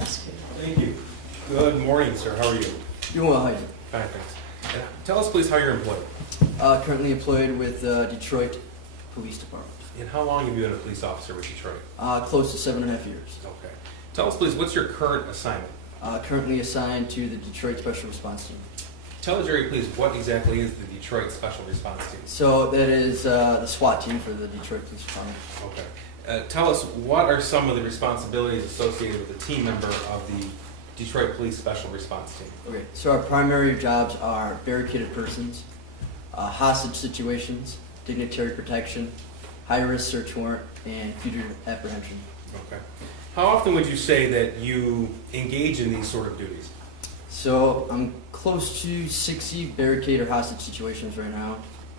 Metzke. Thank you. Good morning, sir. How are you? Doing well, how are you? Fine, thanks. And tell us, please, how you're employed. Currently employed with Detroit Police Department. And how long have you been a police officer with Detroit? Close to 7.5 years. Okay. Tell us, please, what's your current assignment? Currently assigned to the Detroit Special Response Team. Tell the jury, please, what exactly is the Detroit Special Response Team? So that is the SWAT team for the Detroit Police Department. Okay. Tell us, what are some of the responsibilities associated with a team member of the Detroit Police Special Response Team? Okay, so our primary jobs are barricaded persons, hostage situations, dignitary protection, high-risk search warrant, and fugitive apprehension. Okay. How often would you say that you engage in these sort of duties? So I'm close to 60 barricade or hostage situations right now,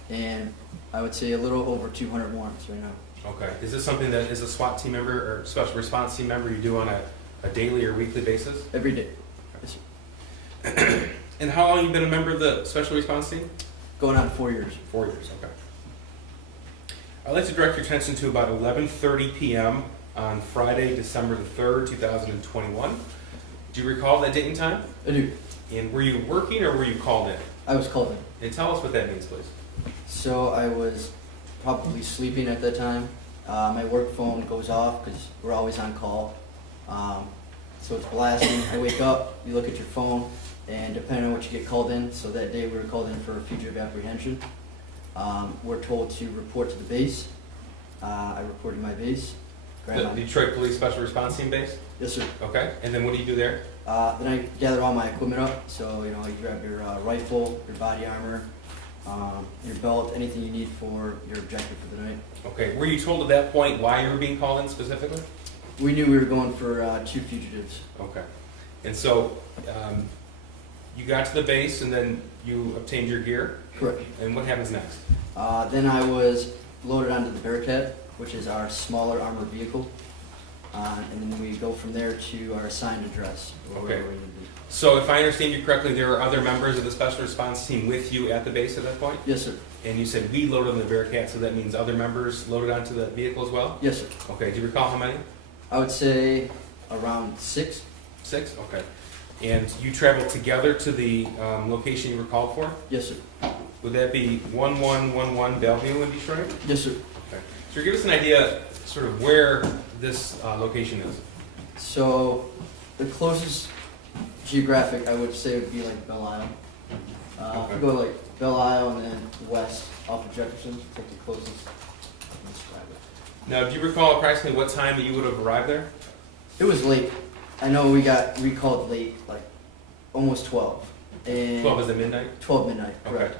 and I would say a little over 200 warrants right now. Okay. Is this something that is a SWAT team member or special response team member you do on a daily or weekly basis? Every day. Yes, sir. And how long have you been a member of the special response team? Going on 4 years. 4 years, okay. I'd like to direct your attention to about 11:30 p.m. on Friday, December the 3rd, 2021. Do you recall that date and time? I do. And were you working or were you called in? I was called in. And tell us what that means, please. So I was probably sleeping at that time. My work phone goes off because we're always on call. So it's blasting. I wake up, you look at your phone, and depending on what you get called in, so that day we were called in for a fugitive apprehension. We're told to report to the base. I reported my base. The Detroit Police Special Response Team base? Yes, sir. Okay. And then what do you do there? Then I gather all my equipment up. So, you grab your rifle, your body armor, your belt, anything you need for your objective for the night. Okay. Were you told at that point why you were being called in specifically? We knew we were going for 2 fugitives. Okay. And so you got to the base and then you obtained your gear? Correct. And what happens next? Then I was loaded onto the Bearcat, which is our smaller armored vehicle. And then we go from there to our assigned address. Okay. So if I understand you correctly, there are other members of the special response team with you at the base at that point? Yes, sir. And you said we loaded on the Bearcat, so that means other members loaded onto the vehicle as well? Yes, sir. Okay. Do you recall how many? I would say around 6. 6? Okay. And you traveled together to the location you were called for? Yes, sir. Would that be 1111 Bellevue in Detroit? Yes, sir. Okay. So give us an idea sort of where this location is. So the closest geographic I would say would be like Belle Isle. If you go like Belle Isle and then west off of Jefferson, it's like the closest I can describe it. Now, do you recall approximately what time that you would have arrived there? It was late. I know we got recalled late, like almost 12. And 12 is at midnight? 12 midnight, correct.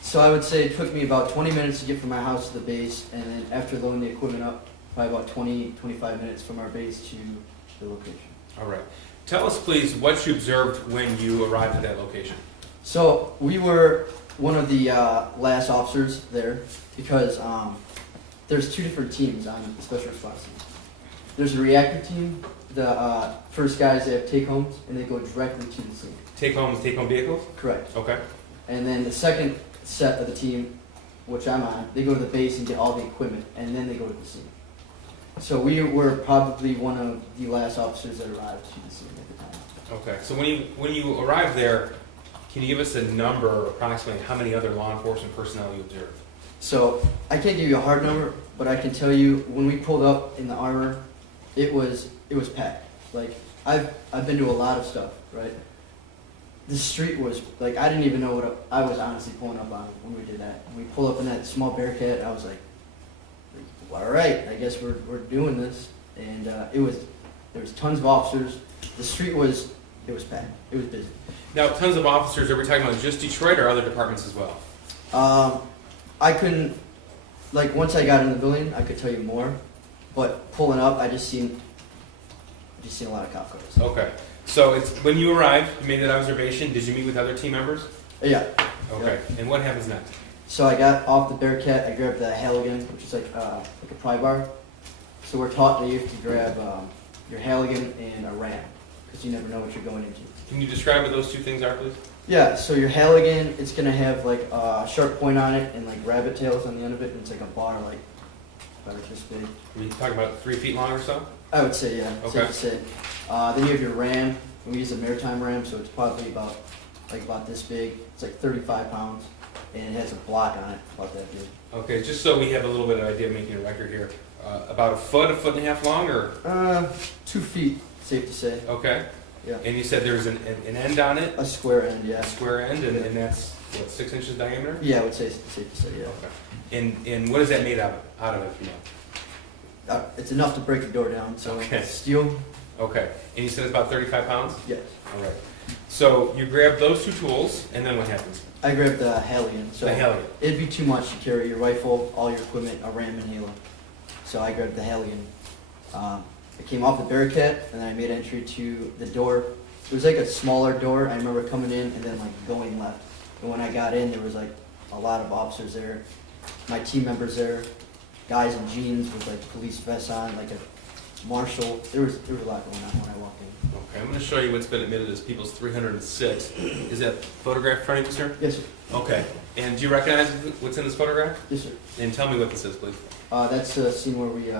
So I would say it took me about 20 minutes to get from my house to the base, and then after loading the equipment up, probably about 25 minutes from our base to the location. All right. Tell us, please, what you observed when you arrived at that location. So we were one of the last officers there because there's 2 different teams on the special response team. There's a reactive team. The first guys, they have take-homes, and they go directly to the scene. Take-home vehicles? Correct. Okay. And then the second set of the team, which I'm on, they go to the base and get all the equipment, and then they go to the scene. So we were probably one of the last officers that arrived to the scene at the time. Okay. So when you arrived there, can you give us a number, approximately how many other law enforcement personnel you observed? So I can't give you a hard number, but I can tell you when we pulled up in the armor, it was packed. Like I've been to a lot of stuff, right? The street was like I didn't even know what I was honestly pulling up on when we did that. When we pulled up in that small Bearcat, I was like, all right, I guess we're doing this. And there was tons of officers. The street was packed. It was busy. Now, tons of officers. Are we talking about just Detroit or other departments as well? I couldn't, like once I got in the building, I could tell you more. But pulling up, I just seen a lot of cop cars. Okay. So it's when you arrived, you made that observation. Did you meet with other team members? Yeah. Okay. Yep. And what happens next? So I got off the Bearcat. I grabbed the Halligan, which is like a pry bar. So we're taught that you have to grab your Halligan and a ram because you never know what you're going into. Can you describe what those 2 things are, please? Yeah. So your Halligan, it's gonna have like a sharp point on it and like rabbit tails on the end of it, and it's like a bar like about this big. Are we talking about 3 feet long or so? I would say, yeah. Okay. Safe to say. Then you have your ram. We use a maritime ram, so it's probably about this big. It's like 35 pounds, and it has a block on it about that big. Okay, just so we have a little bit of idea of making a record here, about a foot and a half long, or? 2 feet, safe to say. Okay. Yeah. And you said there's an end on it? A square end, yeah. A square end, and that's, what, 6 inches diameter? Yeah, I would say safe to say, yeah. Okay. And what is that made out of, if you know? It's enough to break the door down, so Okay. it's steel. Okay. And you said it's about 35 pounds? Yes. All right. So you grab those 2 tools, and then what happens? I grabbed the Hallion. So The Hallion. it'd be too much to carry your rifle, all your equipment, a ram inhaler. So I grabbed the Hallion. I came off the barricade, and then I made entry to the door. It was like a smaller door. I remember coming in and then like going left. And when I got in, there was like a lot of officers there, my team members there, guys in jeans with like police vests on, like a marshal. There was a lot going on when I walked in. Okay, I'm going to show you what's been admitted as People's 306. Is that photograph in front of you, sir? Yes, sir. Okay. And do you recognize what's in this photograph? Yes, sir. And tell me what this is, please. That's the scene where we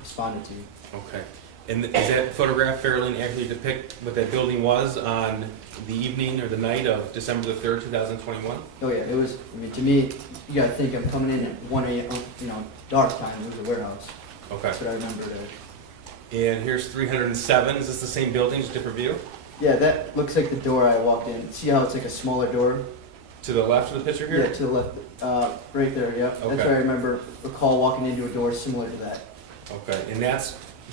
responded to. Okay. And is that photograph fairly accurately depict what that building was on the evening or the night of December the 3rd, 2021? Oh yeah, it was. I mean, to me, you gotta think I'm coming in at 1 a.m. Dark time. It was a warehouse. Okay. That's what I remember there. And here's 307. Is this the same building, just different view? Yeah, that looks like the door I walked in. See how it's like a smaller door? To the left of the picture here? Yeah, to the left, right there. Yeah. Okay. That's where I recall walking into a door similar to that. Okay. And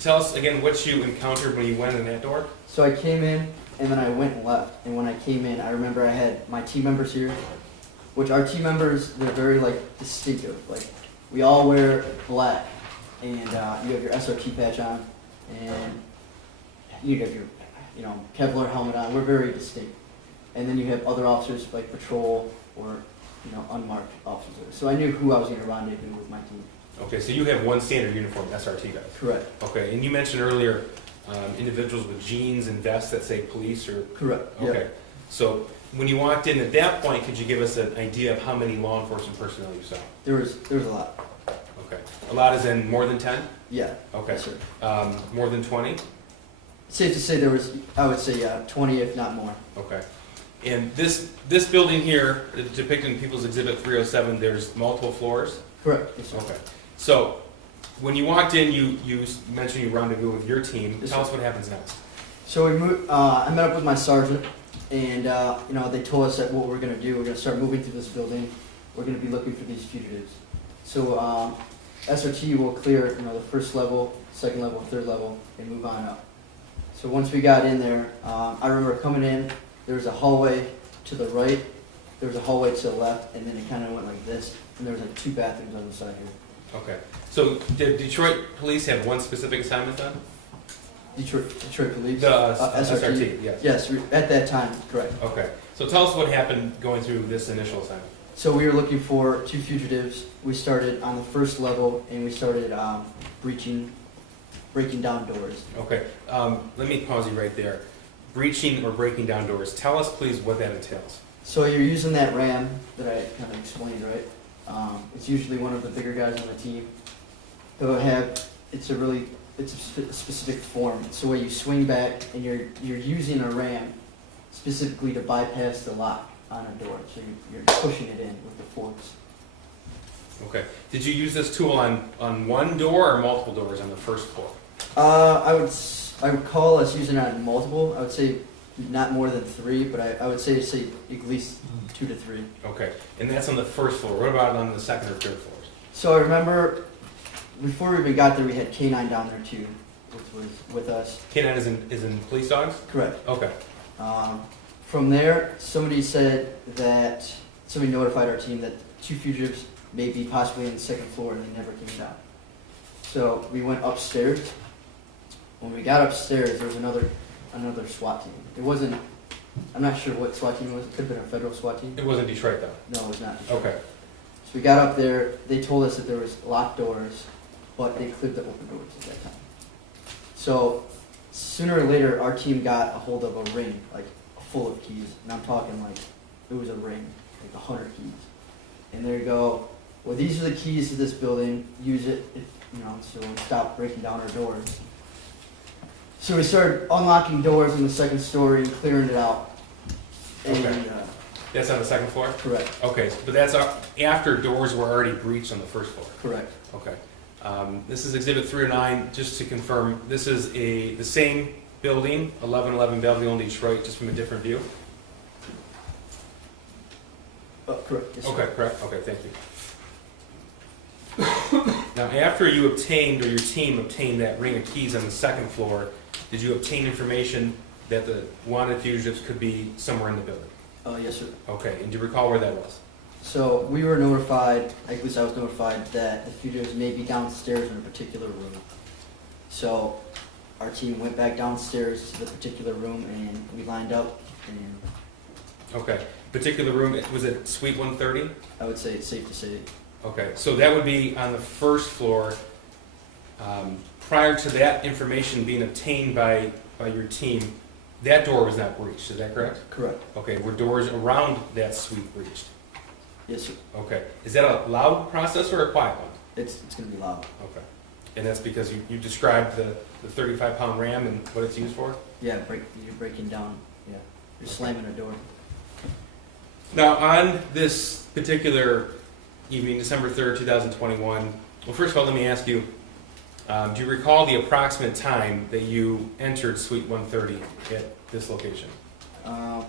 tell us again what you encountered when you went in that door. So I came in and then I went left. And when I came in, I remember I had my team members here, which our team members, they're very like distinctive. Like we all wear black, and you have your SRT patch on, and you have your Kevlar helmet on. We're very distinct. And then you have other officers like patrol or unmarked officers. So I knew who I was going to rendezvous with my team. Okay, so you have one standard uniform, SRT guys. Correct. Okay, and you mentioned earlier individuals with jeans and vests that say police or... Correct. Okay, Yeah. so when you walked in at that point, could you give us an idea of how many law enforcement personnel you saw? There was a lot. Okay, a lot is in more than 10? Yeah. Okay, Yes, sir. More than 20? Safe to say there was, I would say, 20 if not more. Okay, and this building here, depicted in People's Exhibit 307, there's multiple floors? Correct. Yes, sir. Okay, so when you walked in, you mentioned you rendezvous with your team. Yes, Tell sir. us what happens next. So we moved. I met up with my sergeant, and they told us that what we're going to do. We're going to start moving through this building. We're going to be looking for these fugitives. So SRT will clear the first level, second level, third level, and move on up. So once we got in there, I remember coming in. There was a hallway to the right. There was a hallway to the left, and then it kind of went like this. And there was like 2 bathrooms on the side here. Okay, so did Detroit police have one specific assignment then? Detroit police. The SRT, yes. Yes, at that time, correct. Okay, so tell us what happened going through this initial assignment. So we were looking for 2 fugitives. We started on the first level, and we started breaking down doors. Okay, let me pause you right there. Breaching or breaking down doors. Tell us, please, what that entails. So you're using that ram that I kind of explained, right? It's usually one of the bigger guys on the team. It's a specific form. It's the way you swing back, and you're using a ram specifically to bypass the lock on a door. So you're pushing it in with the force. Okay. Did you use this tool on one door or multiple doors on the first floor? I would call us using it on multiple. I would say not more than 3, but I would say at least 2 to 3. Okay, and that's on the first floor. What about on the second or third floors? So I remember before we even got there, we had K9 down there too, which was with us. K9 is in police dogs? Correct. Okay. From there, somebody notified our team that 2 fugitives may be possibly on the second floor, and they never came down. So we went upstairs. When we got upstairs, there was another SWAT team. It wasn't. I'm not sure what SWAT team it was. It could have been a federal SWAT team. It wasn't Detroit though. No, it was not. Okay. So we got up there. They told us that there was locked doors, but they cleared the open doors at that time. So sooner or later, our team got a hold of a ring, like full of keys, and I'm talking like it was a ring, like 100 keys. And there you go. Well, these are the keys to this building. Use it, so we stop breaking down our doors. So we started unlocking doors in the second story and clearing it out. And, Okay. That's on the second floor? Correct, Okay, but that's after doors were already breached on the first floor? correct. Okay. This is Exhibit 309, just to confirm, this is the same building, 1111 Bellevue, Detroit, just from a different view? Correct, yes, sir. Okay, correct, okay, thank you. Now, after you obtained, or your team obtained that ring of keys on the second floor, did you obtain information that the wanted fugitives could be somewhere in the building? Yes, sir. Okay, and do you recall where that was? So we were notified, at least I was notified, that the fugitives may be downstairs in a particular room. So our team went back downstairs to the particular room and we lined up, and Okay, particular room, was it Suite 130? I would say it's safe to say, Okay, so that would be on the first floor. Prior to that information being obtained by your team, that door was not breached, is that correct? correct. Okay, were doors around that suite breached? Yes, sir. Okay, is that a loud process or a quiet one? It's gonna be loud. Okay, and that's because you described the 35-pound RAM and what it's used for? Yeah, you're breaking down, yeah. You're slamming a door. Now, on this particular evening, December 3rd, 2021, well, first of all, let me ask you, do you recall the approximate time that you entered Suite 130 at this location? I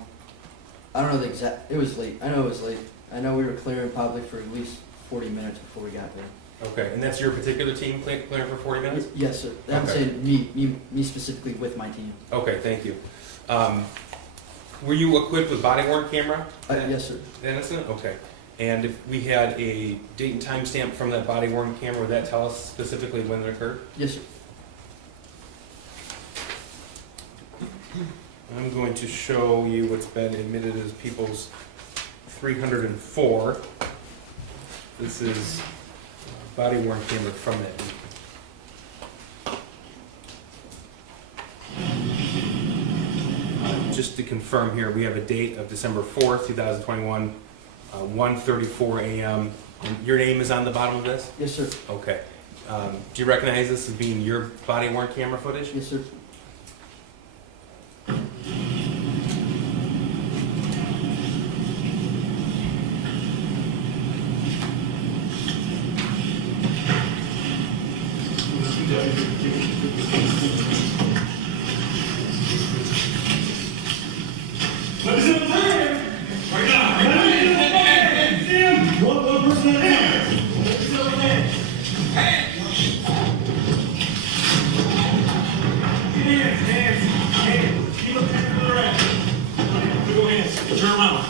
don't know the exact, it was late. I know it was late. I know we were clearing probably for at least 40 minutes before we got there. Okay, and that's your particular team clearing for 40 minutes? Yes, sir. I'm Okay. saying me specifically with my team. Okay, thank you. Were you equipped with body-worn camera? Yes, sir. That incident? Okay. And if we had a date and time stamp from that body-worn camera, would that tell us specifically when it occurred? Yes, sir. I'm going to show you what's been admitted as People's 304. This is body-worn camera from that week. Just to confirm here, we have a date of December 4th, 2021, 1:34 a.m. And your name is on the bottom of this? Yes, sir. Okay. Do you recognize this as being your body-worn camera footage? Yes, sir. Turn around.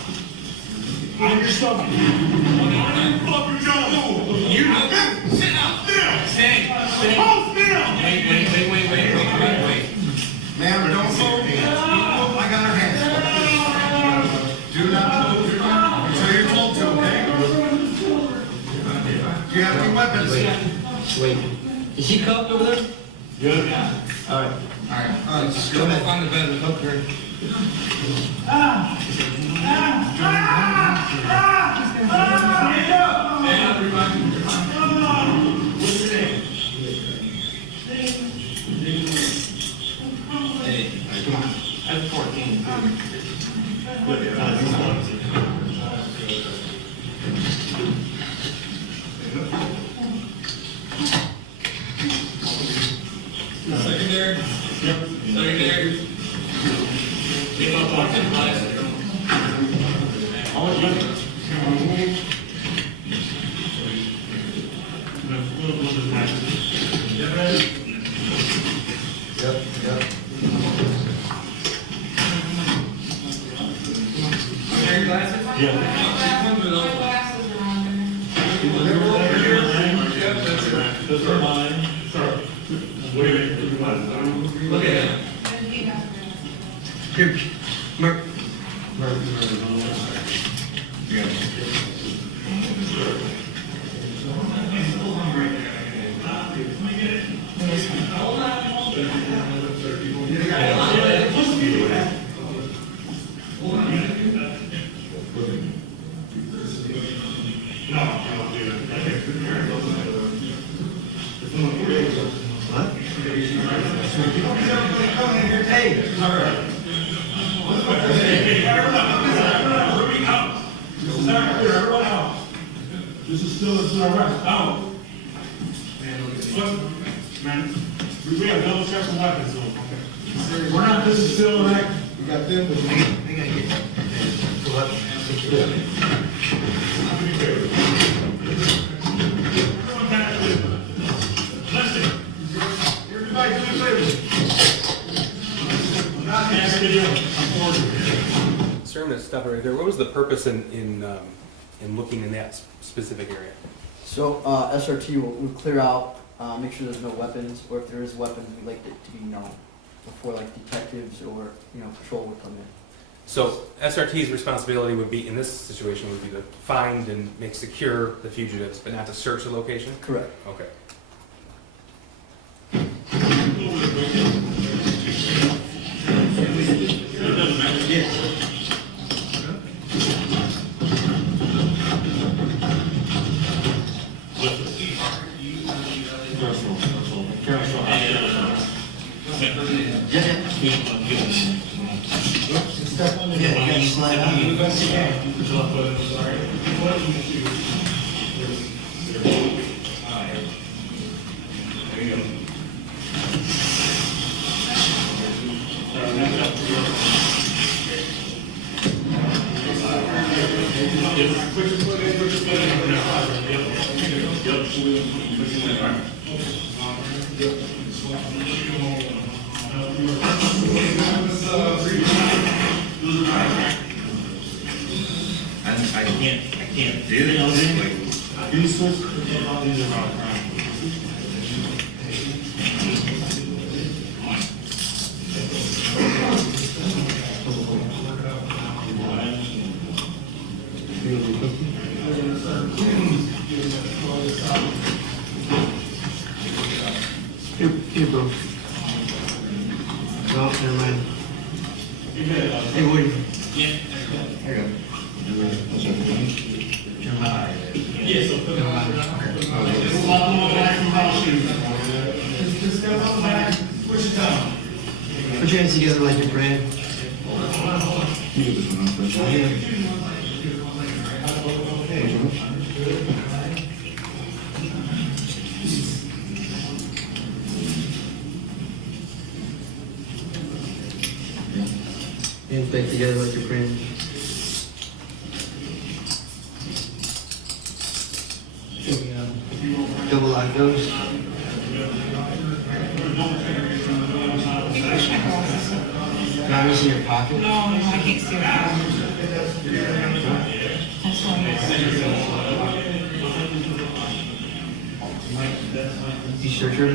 On your stomach. Fucking don't move. You sit down. Stay. Hold still. Wait. Ma'am, don't move. I got her hands. Do not move. So you're told to, okay? Do you have any weapons? Wait. Is she cuffed over there? Good. All right. Just go Go ahead. back on the bed and hook her. That's 14. Secondary. Secondary. Keep up on the glasses. Yep. Your glasses? Those are mine. Wait. Look at him. Here, Mark. What? Everyone out. This is still an arrest. Out. Man, we have double checks and weapons, so. Okay. We're not, this is still an act. We got them, but we gotta get. Everyone back to it. Listen. Everybody do me a favor. I'm not asking you. I'm ordering. Sir, I'm going to stop it right there. What was the purpose in looking in that specific area? So SRT will clear out, make sure there's no weapons, or if there is weapons, we'd like it to be known before like detectives or patrol would come in. So SRT's responsibility would be, in this situation, would be to find and make secure the fugitives, but not to search the location? Correct. Okay. I can't do it. These are about crime. Here, bro. No, never mind. Hey, Woody. Yes, so put it on. Just walk on back from house shoes. Just step on back, push it down. Put your hands together like you're praying. Hands back together like you're praying. Double lock those. Not missing your pocket. No, I can't see it. That's why. You search her?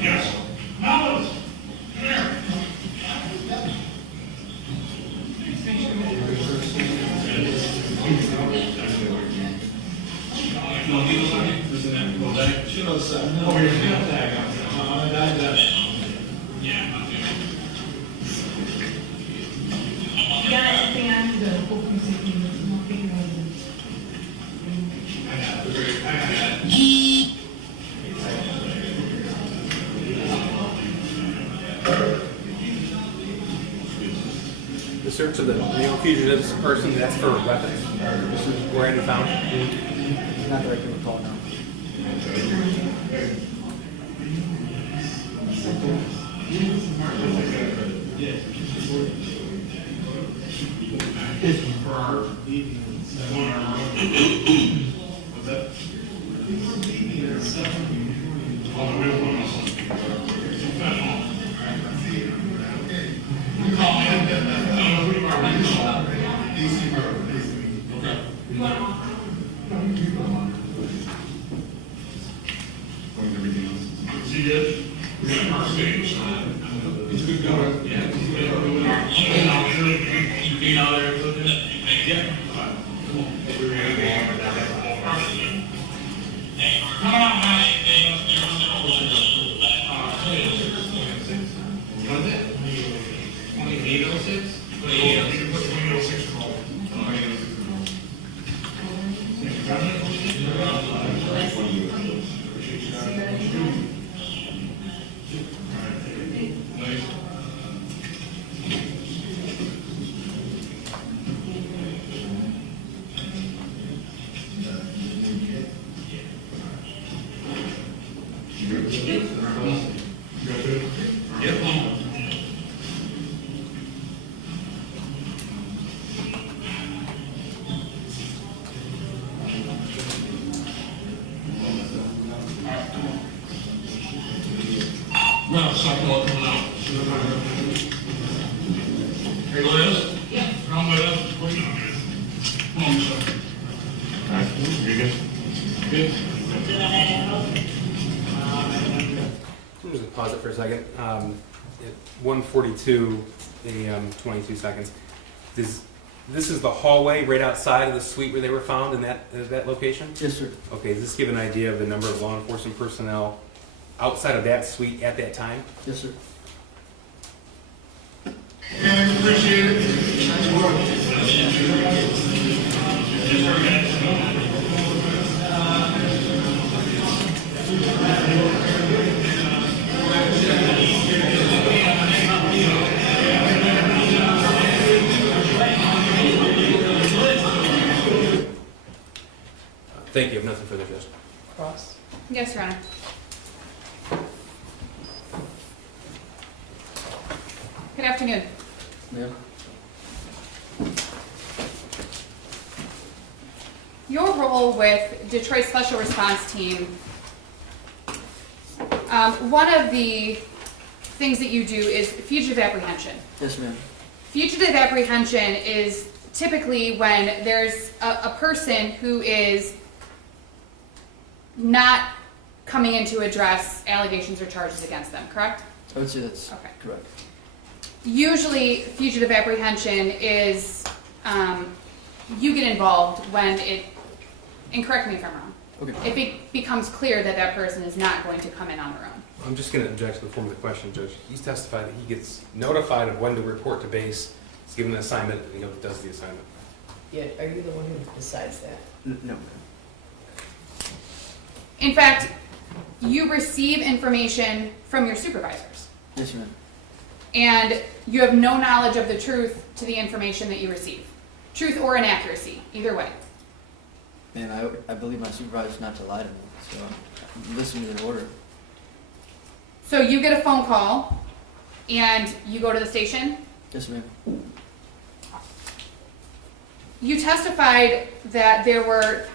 Yes. Now, here. Yeah, tem ainda um pouco isso aqui, mas não tem nada. The search of the male fugitive's person, that's for weapons. Were any found? Not that I can recall now. 806? 806. What's 806 called? Well, something will come out. Hey, Liz? Yeah. Come with us. Come on, sir. All right, you good? Good. I'm just gonna pause it for a second. At 1:42 a.m., 22 seconds. This is the hallway right outside of the suite where they were found in that location? Yes, sir. Okay, does this give an idea of the number of law enforcement personnel outside of that suite at that time? Yes, sir. And appreciate it. Nice work. Thank you. I have nothing further, Judge. Cross. Yes, Your Honor. Good afternoon. Ma'am? Your role with Detroit Special Response Team, one of the things that you do is fugitive apprehension. Yes, ma'am. Fugitive apprehension is typically when there's a person who is not coming in to address allegations or charges against them, correct? I would say that's Okay. correct. Usually, fugitive apprehension is you get involved when it, and correct me if I'm wrong, Okay. if it becomes clear that that person is not going to come in on their own. I'm just going to object to the form of the question, Judge. He's testified that he gets notified of when to report to base. He's given an assignment, and he does the assignment. Yeah, are you the one who decides that? No, ma'am. In fact, you receive information from your supervisors, Yes, ma'am. and you have no knowledge of the truth to the information that you receive. Truth or inaccuracy, either way. And I believe my supervisor's not to lie to me, so I'm listening to their order. So you get a phone call, and you go to the station. Yes, ma'am. You testified that there were,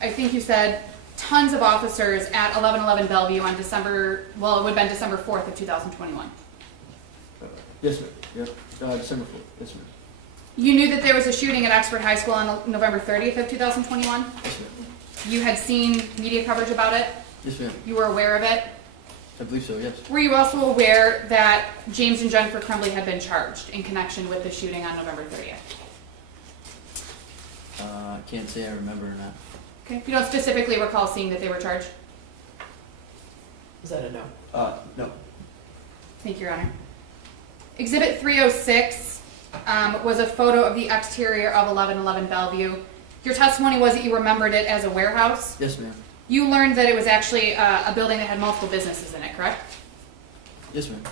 I think you said, tons of officers at 1111 Bellevue on December, well, it would have been December 4th of 2021. Yes, ma'am. Yep. December 4th. Yes, ma'am. You knew that there was a shooting at Oxford High School on November 30th of 2021. Yes, ma'am. You had seen media coverage about it. Yes, ma'am. You were aware of it. I believe so, yes. Were you also aware that James and Jennifer Crumbley had been charged in connection with the shooting on November 30th? I can't say I remember or not. Okay. You don't specifically recall seeing that they were charged? Is that a no? No. Thank you, Your Honor. Exhibit 306 was a photo of the exterior of 1111 Bellevue. Your testimony was that you remembered it as a warehouse. Yes, ma'am. You learned that it was actually a building that had multiple businesses in it, correct? Yes, ma'am.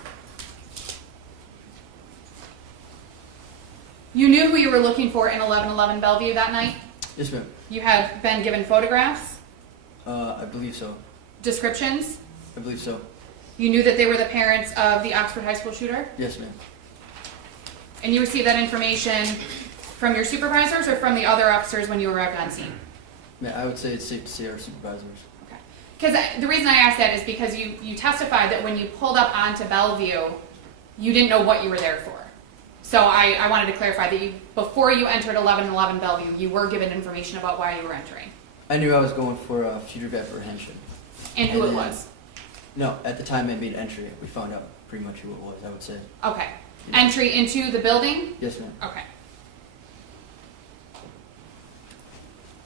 You knew who you were looking for in 1111 Bellevue that night? Yes, ma'am. You had been given photographs, I believe so. descriptions. I believe so. You knew that they were the parents of the Oxford High School shooter? Yes, ma'am. And you received that information from your supervisors or from the other officers when you arrived on scene? I would say it's safe to say our supervisors. Okay. Because the reason I asked that is because you testified that when you pulled up onto Bellevue, you didn't know what you were there for. So I wanted to clarify that before you entered 1111 Bellevue, you were given information about why you were entering. I knew I was going for fugitive apprehension. And who And it then- was. No, at the time I made entry, we found out pretty much who it was, I would say. Okay. Yeah. Entry into the building? Yes, ma'am. Okay.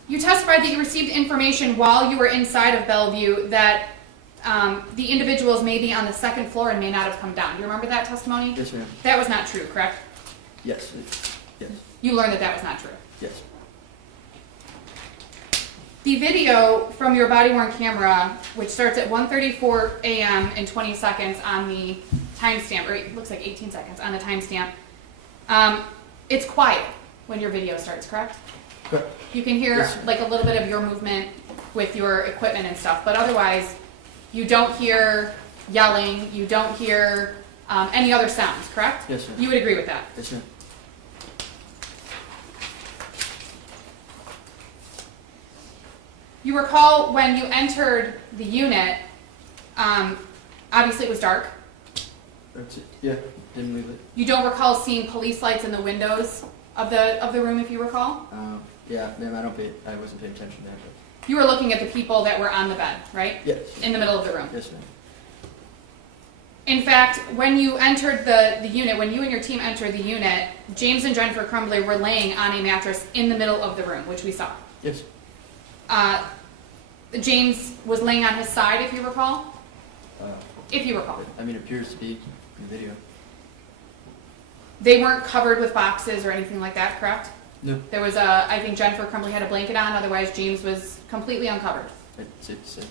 You testified that you received information while you were inside of Bellevue that the individuals may be on the second floor and may not have come down. Do you remember that testimony? Yes, ma'am. That was not true, correct? Yes. Yes. You learned that that was not true. Yes. The video from your body-worn camera, which starts at 1:34 a.m. and 20 seconds on the timestamp, or it looks like 18 seconds on the timestamp, it's quiet when your video starts, correct? Correct. You can hear Yes. like a little bit of your movement with your equipment and stuff, but otherwise, you don't hear yelling, you don't hear any other sounds, correct? Yes, ma'am. You would agree with that? Yes, ma'am. You recall when you entered the unit, obviously it was dark. That's it. Yeah, didn't leave it. You don't recall seeing police lights in the windows of the room, if you recall? Yeah, ma'am, I wasn't paying attention to that. But You were looking at the people that were on the bed, right? yes. In the middle of the room. Yes, ma'am. In fact, when you entered the unit, when you and your team entered the unit, James and Jennifer Crumbley were laying on a mattress in the middle of the room, which we saw. Yes. James was laying on his side, if you recall? If you recall. I mean, it appears to be in the video. They weren't covered with boxes or anything like that, correct? No. There was I think Jennifer Crumbley had a blanket on, otherwise James was completely uncovered. It's safe to say.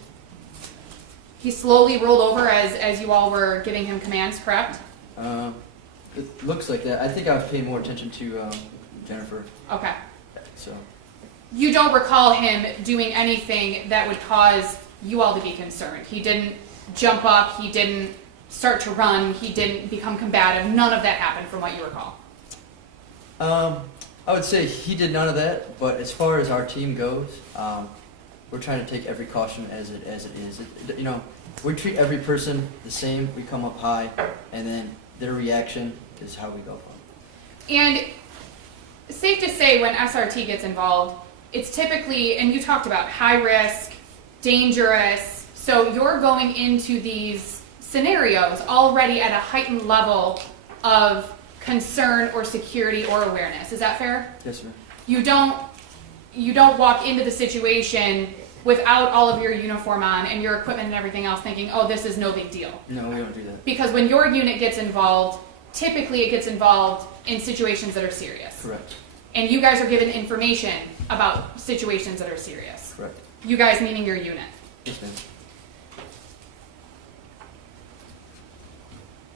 He slowly rolled over as you all were giving him commands, correct? It looks like that. I think I was paying more attention to Jennifer. Okay. So You don't recall him doing anything that would cause you all to be concerned. He didn't jump up, he didn't start to run, he didn't become combative. None of that happened from what you recall. I would say he did none of that. But as far as our team goes, we're trying to take every caution as it is. You know, we treat every person the same. We come up high, and then their reaction is how we go from. And safe to say when SRT gets involved, it's typically, and you talked about high risk, dangerous, so you're going into these scenarios already at a heightened level of concern or security or awareness. Is that fair? Yes, ma'am. You don't walk into the situation without all of your uniform on and your equipment and everything else thinking, oh, this is no big deal. No, we don't do that. Because when your unit gets involved, typically it gets involved in situations that are serious. Correct. And you guys are given information about situations that are serious. Correct. You guys meaning your unit. Yes, ma'am.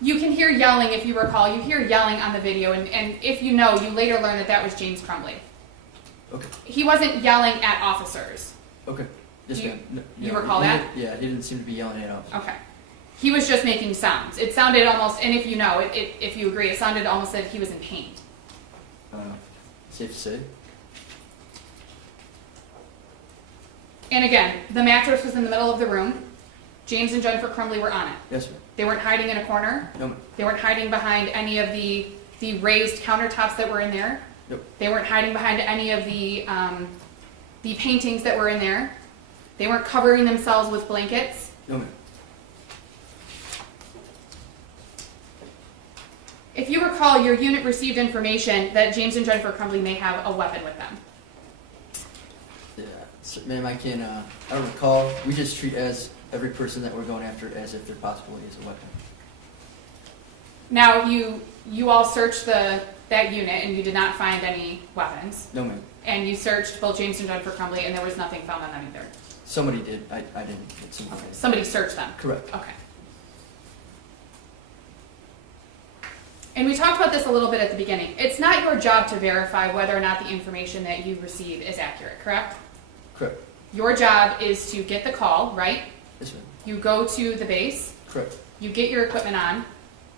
You can hear yelling, if you recall. You hear yelling on the video, and if you know, you later learn that that was James Crumbley. Okay. He wasn't yelling at officers. Okay. Yes, You- ma'am. No, you no, recall he that? didn't- Yeah, he didn't seem to be yelling at us. Okay. He was just making sounds. It sounded almost, and if you know, if you agree, it sounded almost that he was in pain. Safe to say. And again, the mattress was in the middle of the room. James and Jennifer Crumbley were on it. Yes, ma'am. They weren't hiding in a corner. No, ma'am. They weren't hiding behind any of the raised countertops that were in there. Nope. They weren't hiding behind any of the paintings that were in there. They weren't covering themselves with blankets. No, ma'am. If you recall, your unit received information that James and Jennifer Crumbley may have a weapon with them. Yeah, so, ma'am, I can't. I don't recall. We just treat every person that we're going after as if there possibly is a weapon. Now, you all searched that unit and you did not find any weapons. No, ma'am. And you searched both James and Jennifer Crumbley and there was nothing found on them either. Somebody did. I didn't. But somebody did. Somebody searched them. Correct. Okay. And we talked about this a little bit at the beginning. It's not your job to verify whether or not the information that you receive is accurate, correct? Correct. Your job is to get the call, right? Yes, ma'am. You go to the base, Correct. you get your equipment on,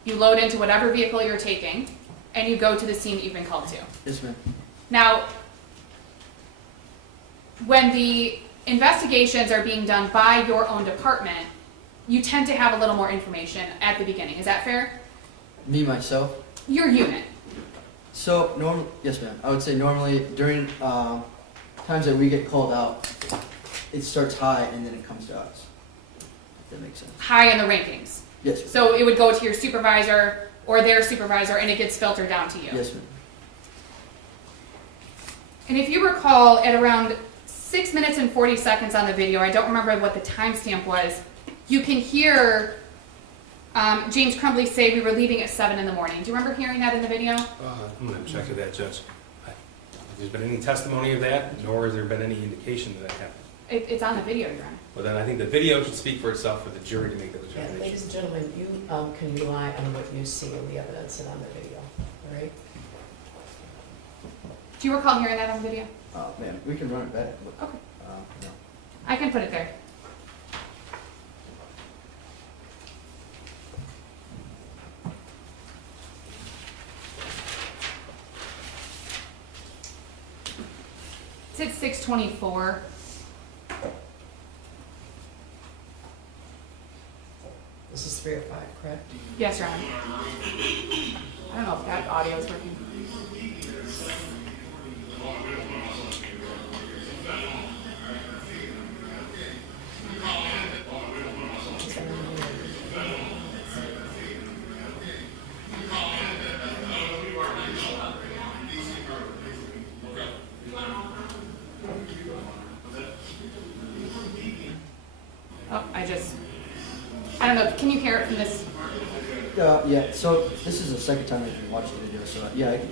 you load into whatever vehicle you're taking, and you go to the scene that you've been called to. Yes, ma'am. Now, when the investigations are being done by your own department, you tend to have a little more information at the beginning. Is that fair? Me, myself. Your unit. So, yes, ma'am. I would say normally during times that we get called out, it starts high and then it comes to us. If that makes sense. High in the rankings. Yes, ma'am. So it would go to your supervisor or their supervisor and it gets filtered down to you. Yes, ma'am. And if you recall, at around 6 minutes and 40 seconds on the video, I don't remember what the timestamp was, you can hear James Crumbley say we were leaving at 7 in the morning. Do you remember hearing that in the video? I'm going to check with that, Judge. There's been any testimony of that, nor has there been any indication that that happened. It's on the video, Your Honor. Well, then I think the video should speak for itself for the jury to make the Yeah, determination. ladies and gentlemen, you can rely on what you see in the evidence and on the video, all right? Do you recall hearing that on the video? Man, we can run it back, but, Okay. no. I can put it there. It's at 6:24. This is 3 or 5, correct? Yes, Your Honor. I don't know if that audio is working. Oh, I don't know. Can you hear it from this? Yeah, so this is the second time I've watched the video, so yeah, I can.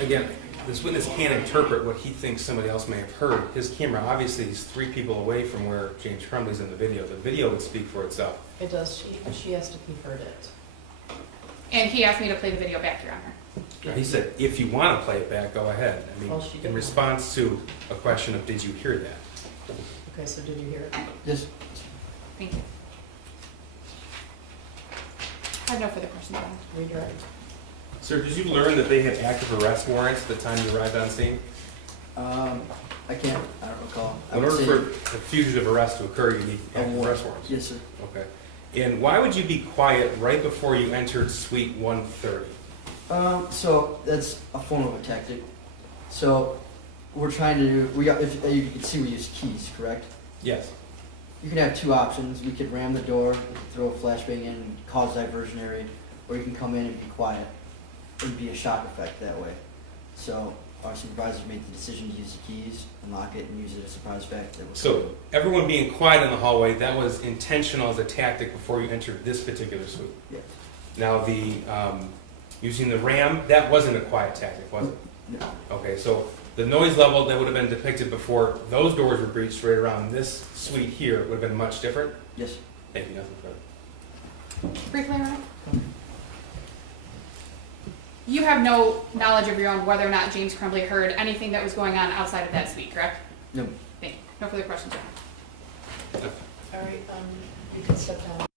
Again, this witness can't interpret what he thinks somebody else may have heard. His camera, obviously, is 3 people away from where James Crumbley's in the video. The video would speak for itself. It does, she asked if he heard it. And he asked me to play the video back, Your Honor. Now, he said, if you want to play it back, go ahead. I mean, Well, she in didn't. response to a question of, did you hear that? Okay, so did you hear it? Just, Thank you. I have no further questions, Your Honor. Read your right. Sir, did you learn that they had active arrest warrants at the time you arrived on scene? I don't recall. I In would order say for a fugitive arrest to occur, you need a active warrant. arrest warrants. Yes, sir. Okay. And why would you be quiet right before you entered suite 130? So that's a form of a tactic. So we're trying to, if you can see we use keys, correct? Yes. You can have 2 options. We could ram the door, we could throw a flashbang in and cause diversionary, or you can come in and be quiet and be a shock effect that way. So our supervisors made the decision to use the keys, unlock it, and use it as a surprise effect. That was So everyone being quiet in the hallway, that was intentional as a tactic before you entered this particular suite. yes. Now the using the ram, that wasn't a quiet tactic, was it? No. Okay, so the noise level that would have been depicted before those doors were breached right around this suite here would have been much different? Yes. Thank you, nothing further. Briefly, Your Honor. You have no knowledge of your own whether or not James Crumbley heard anything that was going on outside of that suite, correct? No. Thank you. No further questions, Your Honor. All right, you can step down.